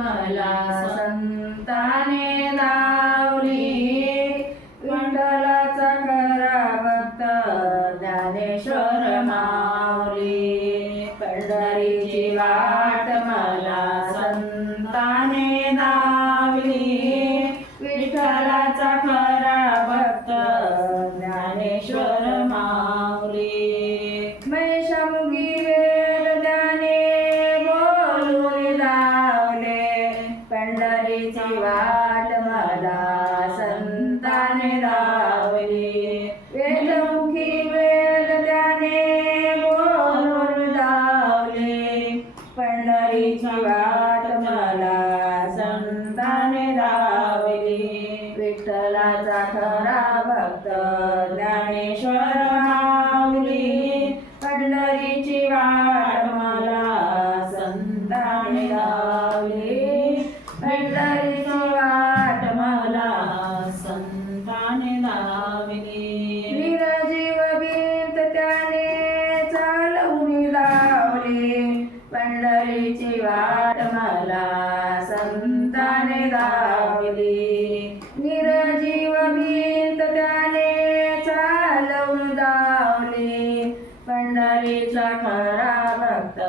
मला संताने दावली विठ्ठलाचा खरा भक्त ज्ञानेश्वर माऊली पंढरीची वाट मला संताने दावली विठ्ठलाचा खरा भक्त ज्ञानेश्वर माऊली महिषामुखी वेद त्याने बोलून लावले पंढरीची वाट मला संताने दावली वेदमुखी वेद त्याने बोलून लावले पंढरीची वाट मला संताने दावली विठ्ठलाचा खरा भक्त ज्ञानेश्वर माऊली पंढरीची वाट मला संताने दावली पंढरीची वाट मला संताने दावली वीरजीव भीत त्याने चालवून दावली पंढरीची वाट मला संताने दावली निरजीव भीत त्याने चालवून दावली पंढरीचा खरा भक्त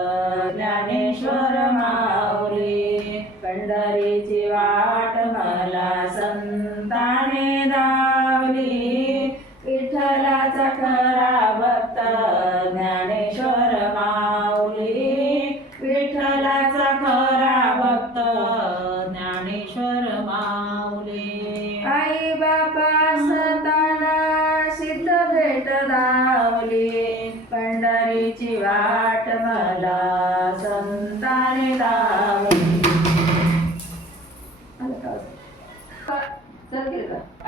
ज्ञानेश्वर माऊली पंढरीची वाट मला संताने दावली विठ्ठलाचा खरा भक्त ज्ञानेश्वर माऊली विठ्ठलाचा खरा भक्त ज्ञानेश्वर माऊली आई बापा असताना सिद्ध भेट दावली पंढरीची वाट मला संताने दावली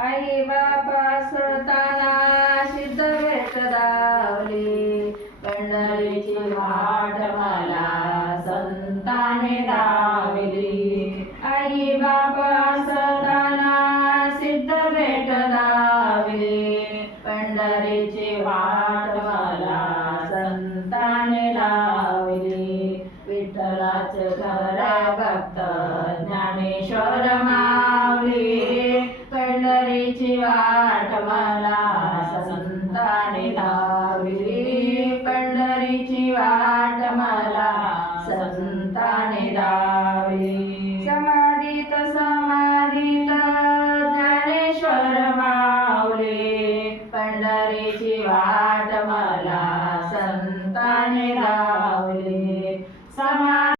आई बापा असताना सिद्ध भेट दावली पंढरीची वाट मला संताने दावली आई बापा असताना सिद्ध भेट दावली पंढरीची वाट मला संताने दावली विठ्ठलाचे खरा भक्त ज्ञानेश्वर माऊली पंढरीची वाट मला संताने दावली पंढरीची वाट मला संताने दावली